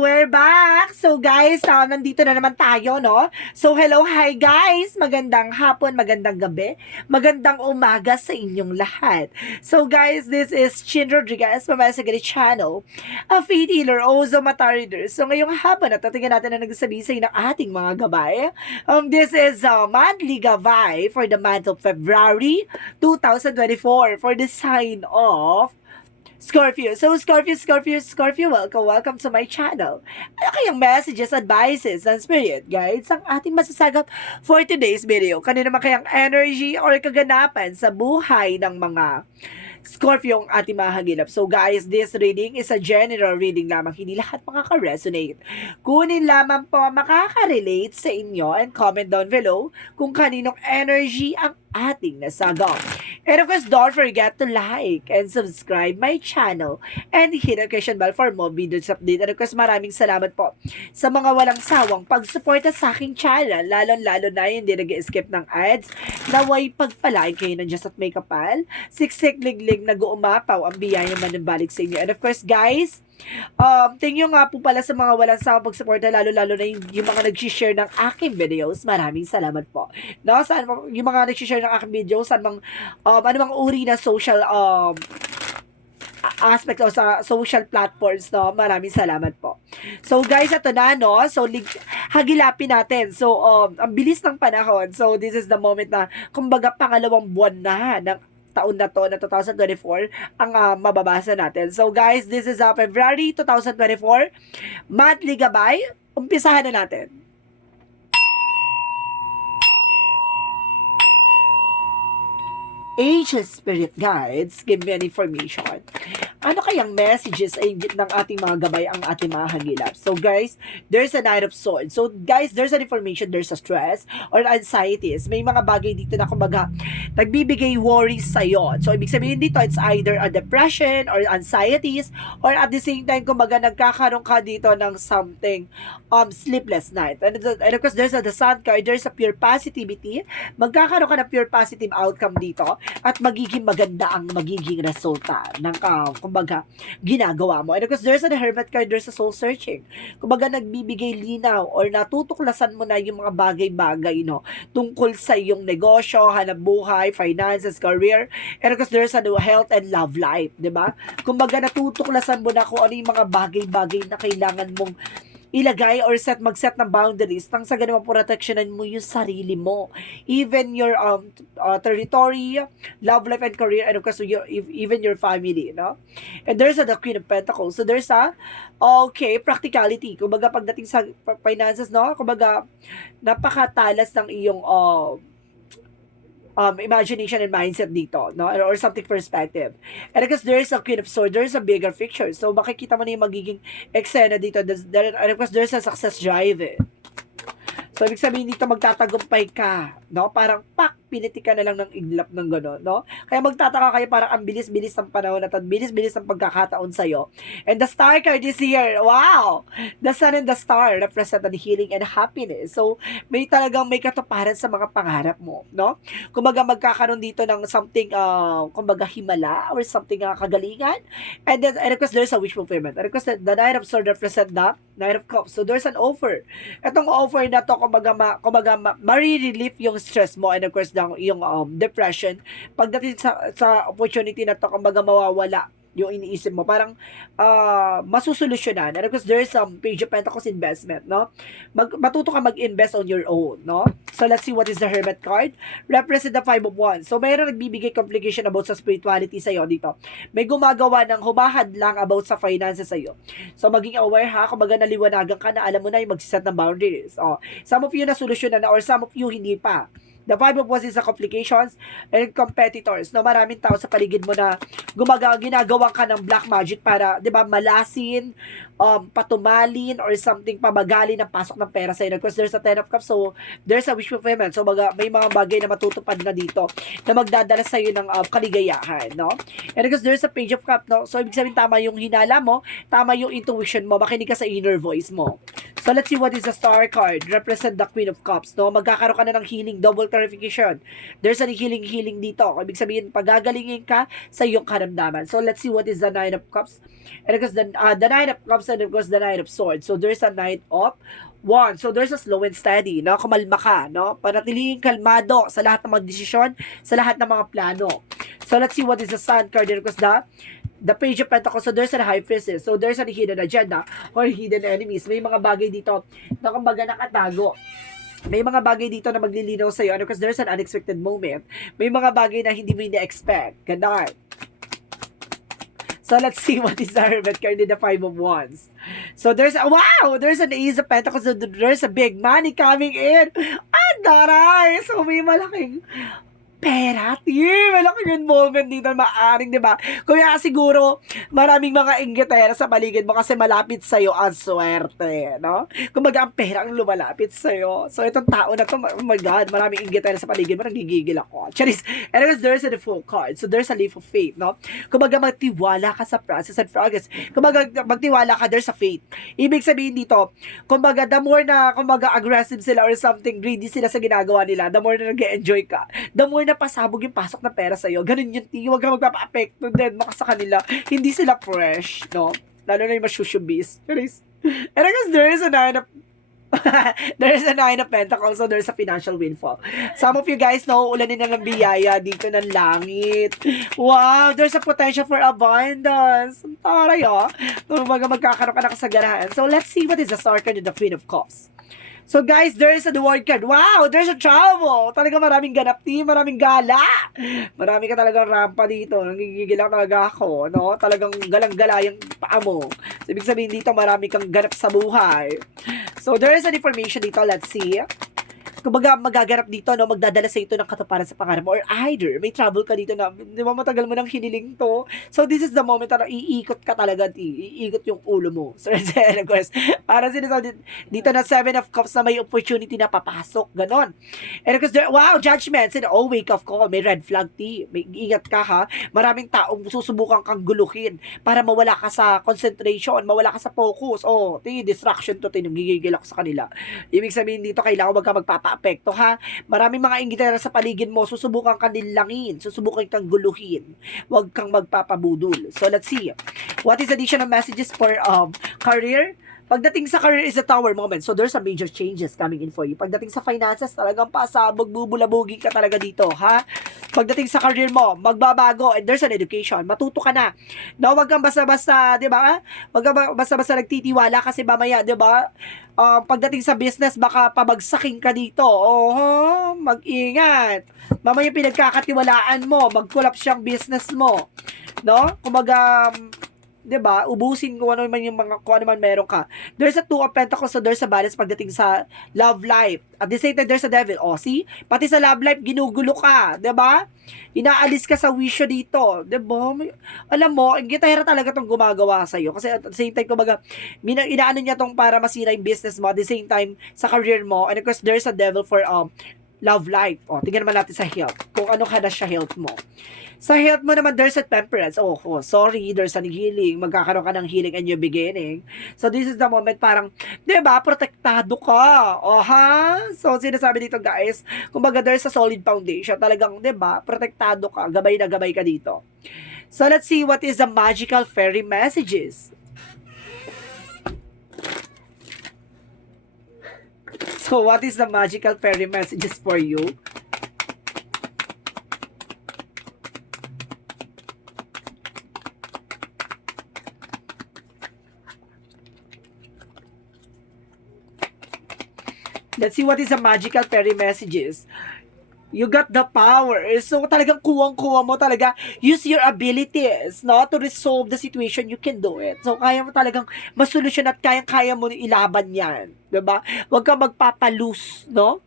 We're back! So guys, nandito na naman tayo, no? So hello, hi guys! Magandang hapon, magandang gabi, magandang umaga sa inyong lahat. So guys, this is Chin Rodriguez, Mamasagari Channel, a faith healer, also mata reader. So ngayong hapon, natatingnan natin na nagsasabi ng ating mga gabay. This is monthly gabay for the month of February 2024 for the sign of Scorpio. So, Scorpio, welcome to my channel. Ano kayang messages, advices, and spirit guides ang ating masasagap for today's video? Kanina naman kayang energy or kaganapan sa buhay ng mga Scorpio ang ating mahagilap. So guys, this reading is a general reading lamang. Hindi lahat makaka-resonate. Kunin lamang po makaka-relate sa inyo and comment down below kung kaninong energy ang ating nasagap. And of course, don't forget to like and subscribe my channel and hit the notification bell for more videos update. And of course, maraming salamat po sa mga walang sawang pagsuporta sa aking channel, lalo-lalo na hindi nag-skip ng ads, naway pagpalain kayo ng Diyos at may kapal, siksik liglig nag-uumapaw ang biyaya manibalik sa inyo. And of course, guys, thank you nga po pala sa mga walang sawang pagsuporta, lalo-lalo na yung mga nag-share ng aking videos. Maraming salamat po. No, saan yung mga nag-share ng aking videos, saan mang anumang uri na social aspect o sa social platforms, no? Maraming salamat po. So guys, ito na, no? So hagilapin natin. So ang bilis ng panahon. So this is the moment na kumbaga pangalawang buwan na ng taon na to, na 2024, ang mababasa natin. So guys, this is February 2024, monthly gabay. Umpisahan na natin. Angel Spirit Guides, give me an information. Ano kayang messages ay ng ating mga gabay ang ating mga hagilap? So guys, there's a Knight of Swords. So guys, there's an information, there's a stress or anxieties. May mga bagay dito na kumbaga nagbibigay worries sa'yo. So ibig sabihin dito, it's either a depression or anxieties, or at the same time kumbaga nagkakaroon ka dito ng something sleepless night. And of course, there's the Sun card, there's a pure positivity. Magkakaroon ka ng pure positive outcome dito at magiging maganda ang magiging resulta ng kumbaga, ginagawa mo. And of course, there's a Hermit card, there's a soul searching. Kumbaga, nagbibigay linaw or natutuklasan mo na yung mga bagay-bagay, no? Tungkol sa iyong negosyo, hanap buhay, finances, career. And of course, there's a health and love life, di ba? Kumbaga, natutuklasan mo na kung ano yung mga bagay-bagay na kailangan mong ilagay or mag-set ng boundaries nang sa ganun proteksyonan mo yung sarili mo. Even your territory, love life and career, and of course, even your family, no? And there's the Queen of Pentacles. So there's practicality. Kumbaga, pagdating sa finances, no? Kumbaga, napakatalas ng iyong imagination and mindset dito, no? Or something perspective. And because there is a Queen of Swords, there is a bigger picture. So, makikita mo na yung magiging eksena dito. And of course, there is a success drive. So, ibig sabihin dito, magtatagumpay ka, no? Parang, piniti ka na lang ng iglap ng gano'n, no? Kaya magtataka kayo, parang ang bilis-bilis ng panahon at ang bilis-bilis ng pagkakataon sa'yo. And the star card is here. Wow! The sun and the star represent the healing and happiness. So, may katuparan sa mga pangarap mo, no? Kumbaga, magkakaroon dito ng something, kumbaga, himala or something kagalingan. And then, and of course, there's a wish fulfillment. And of course, the Knight of Swords represent the Knight of Cups. So, there's an offer. Itong offer na to, kumbaga, ma-relief yung stress mo. And of course, yung depression, pagdating sa opportunity na to, kumbaga mawawala yung iniisip mo, parang masusolusyonan. And of course, there's some Page of Pentacles investment, no? Matuto ka mag-invest on your own, no? So, let's see what is the Hermit card. Represent the Five of Wands. So, mayroon nagbibigay complication about sa spirituality sa'yo dito. May gumagawa ng humahad lang about sa finances sa'yo. So, maging aware ha, kumbaga naliwanagan ka na, alam mo na yung mag-set ng boundaries. Some of you na solusyonan na, or some of you hindi pa. The Five of Wands is the complications and competitors. No, maraming tao sa paligid mo na ginagawa ka ng black magic para, 'di ba, malasin, patumalin or something, pamagalin ang pasok ng pera sa iyo. Because there's a Ten of Cups, so there's a wish fulfillment. So may mga bagay na matutupad na dito na magdadala sa iyo ng kaligayahan, no? And because there's a Page of Cups, no? So ibig sabihin tama yung hinala mo, tama yung intuition mo, makinig ka sa inner voice mo. So let's see what is the star card. Represent the Queen of Cups, no? Magkakaroon ka na ng healing, double clarification. There's an healing dito. Ibig sabihin, pagagalingin ka sa iyong karamdaman. So let's see what is the Nine of Cups. And of course, the Nine of Cups and of course, the Nine of Swords. So there's a Knight of Wands. So there's a slow and steady, no? Kumalma ka, no? Panatiling kalmado sa lahat ng mga desisyon, sa lahat ng mga plano. So let's see what is the Sun card. And of course, the Page of Pentacles. So there's a High Priestess. So there's a hidden agenda or hidden enemies. May mga bagay dito na kumbaga nakatago. May mga bagay dito na maglilinaw sa'yo. And of course, there's an unexpected moment. May mga bagay na hindi mo ina-expect. Ganda. So let's see what is the Hermit card in the Five of Wands. So there's an Ace of Pentacles. So there's a big money coming in. Daray! So may malaking pera, malaking involvement dito, maaring, di ba? Kaya siguro, maraming mga inggitera sa paligid mo kasi malapit sa'yo ang swerte, no? Kumbaga, ang pera ang lumalapit sa'yo. So, itong tao na to, oh my God, maraming inggitera sa paligid mo, nagigigil ako. Charis, and there's a full card. So, there's a leap of faith, no? Kumbaga, magtiwala ka sa process and progress. Kumbaga, magtiwala ka, there's a faith. Ibig sabihin dito, kumbaga, the more na, kumbaga, aggressive sila or something, greedy sila sa ginagawa nila, the more na nag-enjoy ka, the more na pasabog yung pasok na pera sa'yo. Ganun yung huwag kang magpapa-apekto din maka sa kanila. Hindi sila fresh, no? Lalo na yung masyushubis. And I guess there is a Nine of Pentacles, so there's a financial windfall. Some of you guys know, ulanin na ng biyaya dito ng langit. Wow, there's a potential for abundance. Taray, oh. Magkakaroon ka na kasagarahan. So let's see what is the star card of the Queen of Cups. So guys, there's a reward card. Wow, there's a travel. Talaga maraming ganap, team, maraming gala. Marami ka talagang rampa dito. Nangigigil lang talaga ako, no? Talagang galang-gala yung paa mo. So, ibig sabihin dito, marami kang ganap sa buhay. So, there is an information dito. Let's see. Kumbaga, magaganap dito, no, magdadala sa ito ng katuparan sa pangarap mo. Or either, may trouble ka dito na, di ba, matagal mo nang hiniling to. So, this is the moment na iikot ka talaga, iikot yung ulo mo. So, of course, para sinasabi dito na 7 of Cups na may opportunity na papasok. Ganon. And of course, wow, judgments. And wake up call. May red flag, may ingat ka, ha. Maraming taong susubukan kang guluhin para mawala ka sa concentration, mawala ka sa focus. Oh, distraction to, nagigigil ako sa kanila. Ibig sabihin dito, kailangan wag ka magpapa-apekto, ha? Maraming mga inggitera sa paligid mo, susubukan kang nilangin, susubukan kang guluhin. Huwag kang magpapabudol. So, let's see. What is additional messages for career? Pagdating sa career is a tower moment. So, there's some major changes coming in for you. Pagdating sa finances, talagang pasabog, bubulabugin ka talaga dito, ha? Pagdating sa career mo, magbabago, and there's an education. Matuto ka na. No, wag kang basta-basta, di ba? Wag kang basta-basta nagtitiwala kasi mamaya, di ba? Pagdating sa business, baka pabagsakin ka dito. Oh, mag-ingat. Mamaya pinagkakatiwalaan mo, mag-collapse yung business mo. No? Kumaga, 'di ba? Ubusin kung ano man yung mga kung ano man meron ka. There's a Two of Pentacles, so there's a balance pagdating sa love life. At the same time, there's a Devil. Oh, see? Pati sa love life, ginugulo ka. 'Di ba? Inaalis ka sa wisyo dito. 'Di ba? Alam mo, ang gitara talaga tong gumagawa sa iyo. Kasi at the same time, kumbaga, inaano niya tong para masira yung business mo. At the same time, sa career mo. And of course, there's a Devil for love life. O, tingnan naman natin sa health. Kung ano ka na siya health mo. Sa health mo naman, there's a temperance. Oh, sorry, there's a healing. Magkakaroon ka ng healing and new beginning. So, this is the moment parang, di ba, protektado ka. O, ha? So, sinasabi dito, guys, kumbaga, there's a solid foundation. Talagang, di ba, protektado ka. Gabay na gabay ka dito. So, let's see what is the magical fairy messages. So, what is the magical fairy messages for you? Let's see what is the magical fairy messages. You got the power. So, talagang kuwang-kuwa mo talaga. Use your abilities, no? To resolve the situation, you can do it. So, kaya mo talagang masolusyon at kaya mo ilaban yan. Diba? Huwag kang magpapalus, no?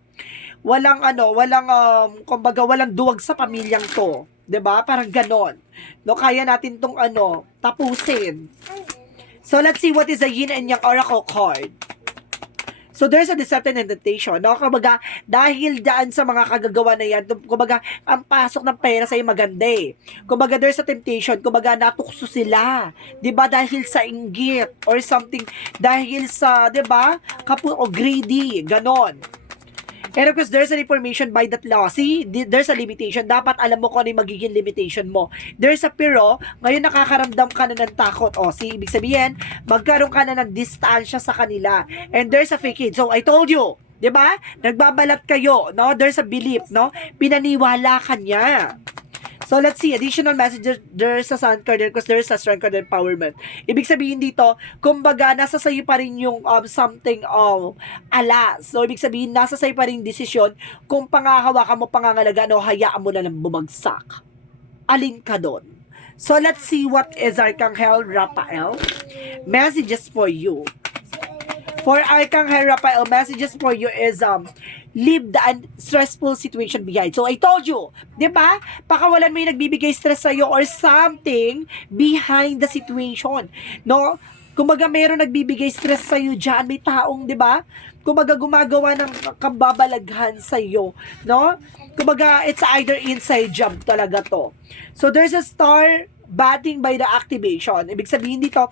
Walang, kumbaga, walang duwag sa pamilyang to. Diba? Parang ganon. No? Kaya natin tong, tapusin. So, let's see what is the Yin and Yang Oracle card. So there's a deception and temptation, no? Kumbaga, dahil daan sa mga kagagawa na yan, kumbaga, ang pasok ng pera sa iyo maganda eh. Kumbaga, there's a temptation, kumbaga, natukso sila. 'Di ba? Dahil sa inggit or something, dahil sa, 'di ba? O greedy, ganon. And of course, there's an information by that law. See, there's a limitation. Dapat alam mo kung ano yung magiging limitation mo. There's a pero, ngayon nakakaramdam ka na ng takot. O, see, ibig sabihin, magkaroon ka na ng distansya sa kanila. And there's a fake it. So, I told you, di ba? Nagbabalat kayo, no? There's a belief, no? Pinaniwala ka niya. So, let's see. Additional messages. There's a sun card because there's a strength card empowerment. Ibig sabihin dito, kumbaga, nasa sayo pa rin yung something alas. So, ibig sabihin, nasa sayo pa rin desisyon kung pangahawakan mo, pangangalagaan o hayaan mo na lang bumagsak. Alin ka doon? So, let's see what is Arcangel Raphael. Messages for you. For Arcangel Raphael, messages for you is, leave the stressful situation behind. So, I told you, di ba? Pakawalan mo yung nagbibigay stress sa'yo or something behind the situation. No? Kumbaga, meron nagbibigay stress sa'yo dyan. May taong, di ba? Kumbaga, gumagawa ng kababalaghan sa'yo. No? Kumbaga, it's either inside job talaga to. So, there's a star batting by the activation. Ibig sabihin dito,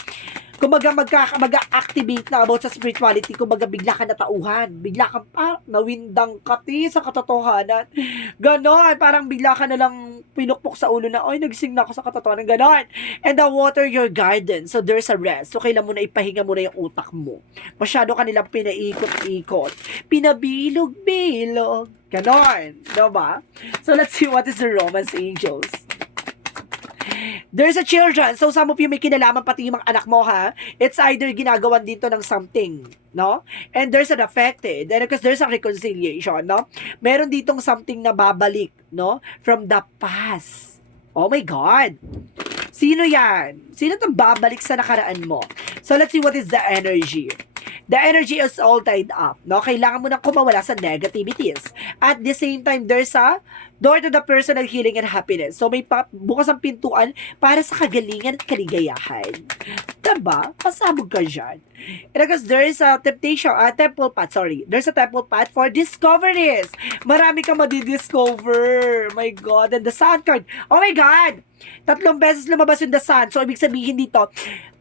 kumbaga mag-activate na about sa spirituality, kumbaga bigla ka natauhan, bigla kang nawindang kati sa katotohanan. Ganon, parang bigla ka na lang pinukpok sa ulo na, ay, nagising na ako sa katotohanan, ganon. And the water your garden, so there's a rest. So kailan mo na ipahinga mo na yung utak mo. Masyado ka nilang pinaikot-ikot, pinabilog-bilog, ganon. Diba? So let's see what is the Romance Angels. There's a children. So, some of you may kinalaman pati yung mga anak mo, ha? It's either ginagawan dito ng something, no? And there's an affected. And because there's a reconciliation, no? Meron ditong something na babalik, no? From the past. Oh my God. Sino yan? Sino itong babalik sa nakaraan mo? So, let's see what is the energy. The energy is all tied up, no? Kailangan mo nang kumawala sa negativities. At the same time, there's a door to the personal healing and happiness. So, may bukas ang pintuan para sa kagalingan at kaligayahan. Diba? Pasabog ka dyan. And because there is a temple path, There's a temple path for discoveries. Marami kang madidiscover. My God. And the sun card. Oh my God! 3 beses lumabas yung the sun. So, ibig sabihin dito,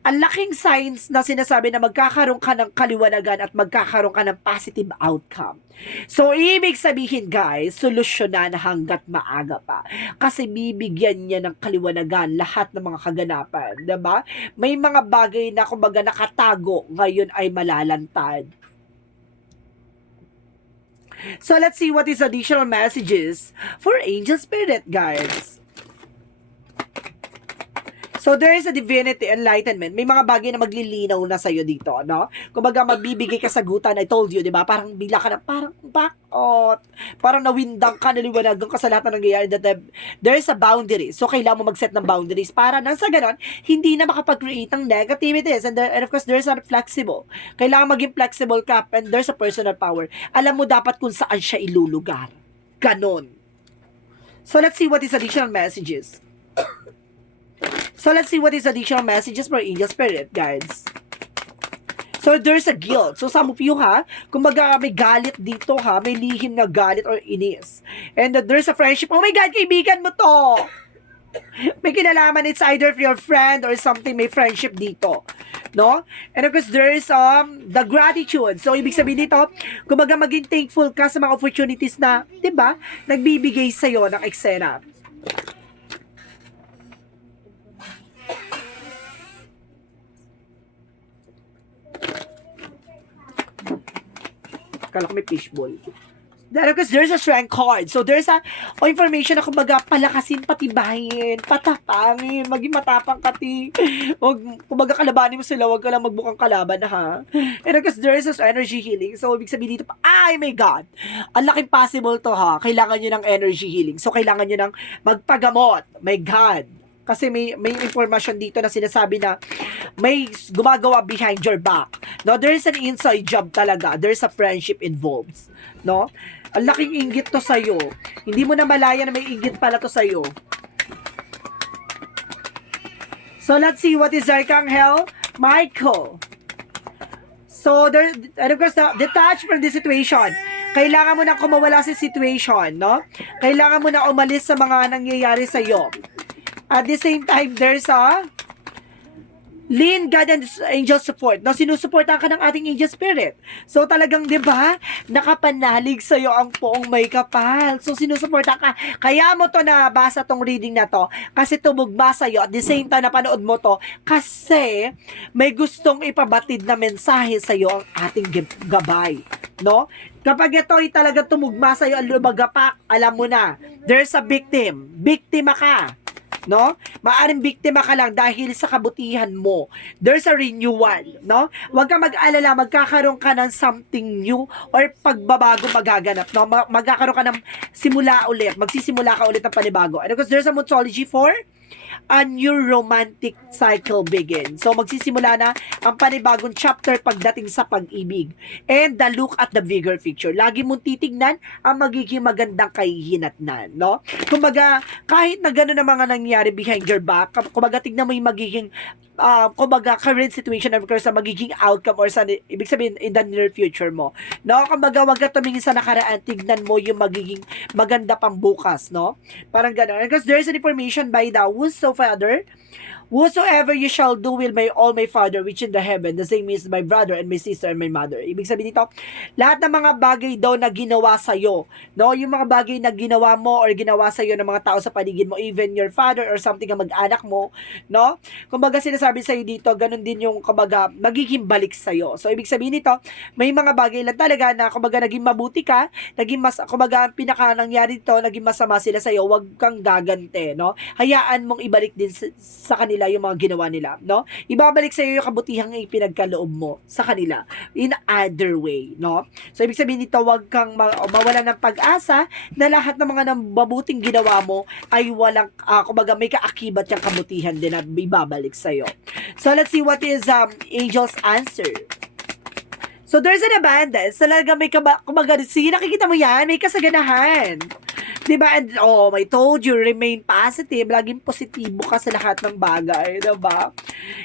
ang laking signs na sinasabi na magkakaroon ka ng kaliwanagan at magkakaroon ka ng positive outcome. So, ibig sabihin guys, solusyonan hanggat maaga pa. Kasi bibigyan niya ng kaliwanagan lahat ng mga kaganapan. Diba? May mga bagay na kumbaga nakatago, ngayon ay malalantad. So, let's see what is additional messages for Angel Spirit, guys. So, there is a divinity, enlightenment. May mga bagay na maglilinaw na sa'yo dito, no? Kumbaga, magbibigay kasagutan. I told you, di ba? Parang bigla ka na, parang back out. Parang nawindang ka, naliwanagan ka sa lahat na nangyayari. There is a boundary. So, kailangan mo mag-set ng boundaries para nang sa ganon, hindi na makapag-create ng negativities. And of course, there's a flexible. Kailangan maging flexible ka, and there's a personal power. Alam mo dapat kung saan siya ilulugar. Ganon. So, let's see what is additional messages. So, let's see what is additional messages for Angel Spirit, guys. So, there's a guilt. So, some of you, ha, kumbaga may galit dito, ha, may lihim na galit or inis. And there's a friendship. Oh my God, kaibigan mo to! May kinalaman, it's either your friend or something, may friendship dito. No? And of course, there is the gratitude. So, ibig sabihin dito, kumbaga maging thankful ka sa mga opportunities na, di ba, nagbibigay sa'yo ng eksena. Kala ko may fishbowl. Because there's a strength card. So, there's a information na kumbaga palakasin, patibahin, patapangin, maging matapang kati. Kumbaga kalabanin mo sila, wag ka lang magbukang kalaban, ha? And because there is a energy healing. So, ibig sabihin dito, ay my God! Ang laking possible to, ha? Kailangan nyo ng energy healing. So, kailangan nyo ng magpagamot. My God! Kasi may information dito na sinasabi na may gumagawa behind your back. No, there is an inside job talaga. There's a friendship involved. No? Ang laking inggit to sa'yo. Hindi mo na malaya na may inggit pala to sa'yo. So, let's see what is Arcangel Michael. So, there, and of course, detach from the situation. Kailangan mo na kumawala sa situation, no? Kailangan mo na umalis sa mga nangyayari sa'yo. At the same time, there's a lean God and angel support. No, sinusuportahan ka ng ating angel spirit. So talagang 'di ba, nakapanalig sa iyo ang poong may kapal. So sinusuportahan ka. Kaya mo to nabasa tong reading na to kasi tumugma sa iyo at the same time napanood mo to kasi may gustong ipabatid na mensahe sa iyo ang ating gabay, no? Kapag ito ay talagang tumugma sa iyo ang lumagapak, alam mo na, there's a victim. Biktima ka. No? Maaring biktima ka lang dahil sa kabutihan mo. There's a renewal, no? Huwag ka mag-alala, magkakaroon ka ng something new or pagbabago magaganap, no? Magkakaroon ka ng simula ulit, magsisimula ka ulit ng panibago. And because there's a mythology for a new romantic cycle begin. So, magsisimula na ang panibagong chapter pagdating sa pag-ibig. And the look at the bigger picture. Lagi mong titignan ang magiging magandang kahihinatnan, no? Kumbaga, kahit na gano'n ang mga nangyari behind your back, kumbaga, tignan mo yung magiging kumbaga, current situation of course, sa magiging outcome or sa, ibig sabihin, in the near future mo. No? Kumbaga, wag ka tumingin sa nakaraan, tignan mo yung magiging maganda pang bukas, no? Parang gano'n. Because there's an information by the Whosoever, whatsoever you shall do will my all my Father which in the heaven, the same is my brother and my sister and my mother. Ibig sabihin dito, lahat ng mga bagay daw na ginawa sa'yo, no? Yung mga bagay na ginawa mo or ginawa sa'yo ng mga tao sa paligid mo, even your father or something na mag-anak mo, no? Kumbaga sinasabi sa'yo dito, ganun din yung, kumbaga, magiging balik sa'yo. So, ibig sabihin nito, may mga bagay lang talaga na, kumbaga, naging mabuti ka, naging mas, kumbaga, ang pinaka nangyari dito, naging masama sila sa'yo, wag kang gagante, no? Hayaan mong ibalik din sa kanila yung mga ginawa nila, no? Ibabalik sa iyo yung kabutihang ipinagkaloob mo sa kanila in other way, no? So, ibig sabihin nito, wag kang mawalan ng pag-asa na lahat ng mga mabuting ginawa mo ay walang, kumbaga, may kaakibat yung kabutihan din na ibabalik sa iyo. So, let's see what is Angel's answer. So, there's an abundance. Talaga may kumbaga, sige, nakikita mo yan, may kasaganahan. Diba? And, I told you, remain positive. Laging positibo ka sa lahat ng bagay. Diba?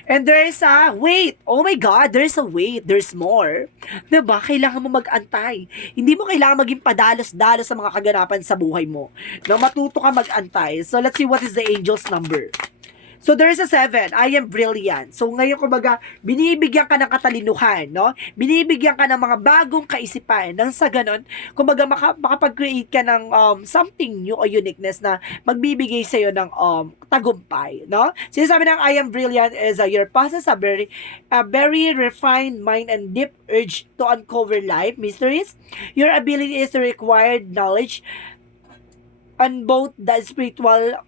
And there's a wait. Oh my God, there's a wait. There's more. Diba? Kailangan mo mag-antay. Hindi mo kailangan maging padalos-dalos sa mga kaganapan sa buhay mo. No, matuto ka mag-antay. So, let's see what is the angel's number. So, there is a 7. I am brilliant. So, ngayon, kumbaga, binibigyan ka ng katalinuhan, no? Binibigyan ka ng mga bagong kaisipan. Nang sa ganon, kumbaga, makapag-create ka ng something new or uniqueness na magbibigay sa'yo ng tagumpay, no? Sinasabi ng I am brilliant is your possess a very refined mind and deep urge to uncover life mysteries. Your ability is to require knowledge on both the spiritual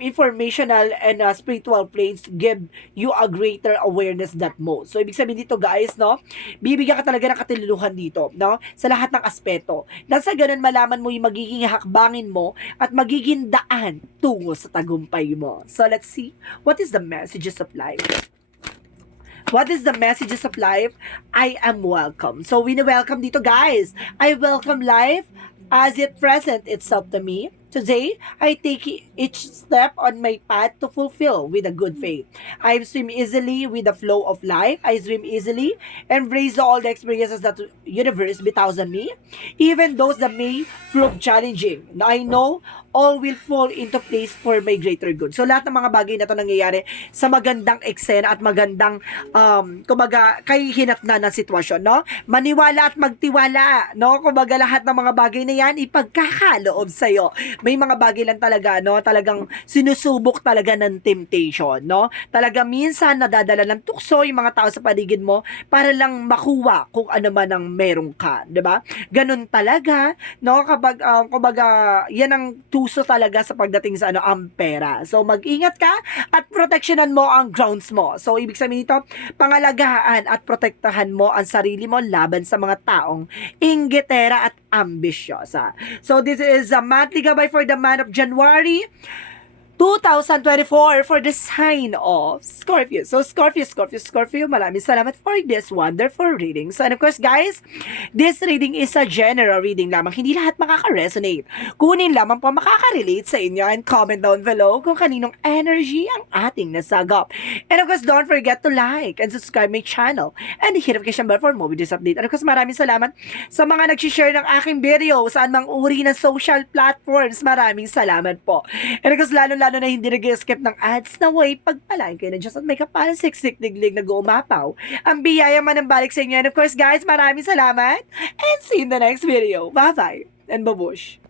informational and spiritual planes give you a greater awareness that most. So, ibig sabihin dito, guys, no? Bibigyan ka talaga ng katiluhan dito, no? Sa lahat ng aspeto. Nasa ganun, malaman mo yung magiging hakbangin mo at magiging daan tungo sa tagumpay mo. So, let's see. What is the messages of life? What is the messages of life? I am welcome. So, welcome dito, guys. I welcome life as it present itself to me. Today, I take each step on my path to fulfill with a good faith. I swim easily with the flow of life. I swim easily, embrace all the experiences that the universe bestows on me, even those that may prove challenging. I know all will fall into place for my greater good. So, lahat ng mga bagay na ito nangyayari sa magandang eksena at magandang, kumbaga, kahihinatnan ng sitwasyon, no? Maniwala at magtiwala, no? Kumbaga, lahat ng mga bagay na yan, ipagkakaloob sa'yo. May mga bagay lang talaga, no? Talagang sinusubok talaga ng temptation, no? Talaga minsan nadadala ng tukso yung mga tao sa paligid mo para lang makuha kung ano man ang meron ka, 'di ba? Ganun talaga, no? Kapag kumbaga, yan ang tuso talaga sa pagdating sa ang pera. So mag-ingat ka at proteksyonan mo ang grounds mo. So ibig sabihin nito, pangalagaan at protektahan mo ang sarili mo laban sa mga taong inggitera at ambisyosa. So this is a monthly gabay for the month of January 2024 for the sign of Scorpio. So, Scorpio, maraming salamat for this wonderful reading. So, and of course, guys, this reading is a general reading lamang. Hindi lahat makaka-resonate. Kunin lamang po makaka-relate sa inyo and comment down below kung kaninong energy ang ating nasagap. And of course, don't forget to like and subscribe my channel and hit notification bell for more videos update. And of course, maraming salamat sa mga nag-share ng aking video saan mang uri ng social platforms. Maraming salamat po. And of course, lalo na hindi nag-skip ng ads na way pagpalain kayo na Diyos at may kapalang siksik diglig na gumapaw. Ang biyaya man ang balik sa inyo. And of course, guys, maraming salamat and see you in the next video. Bye-bye and babush.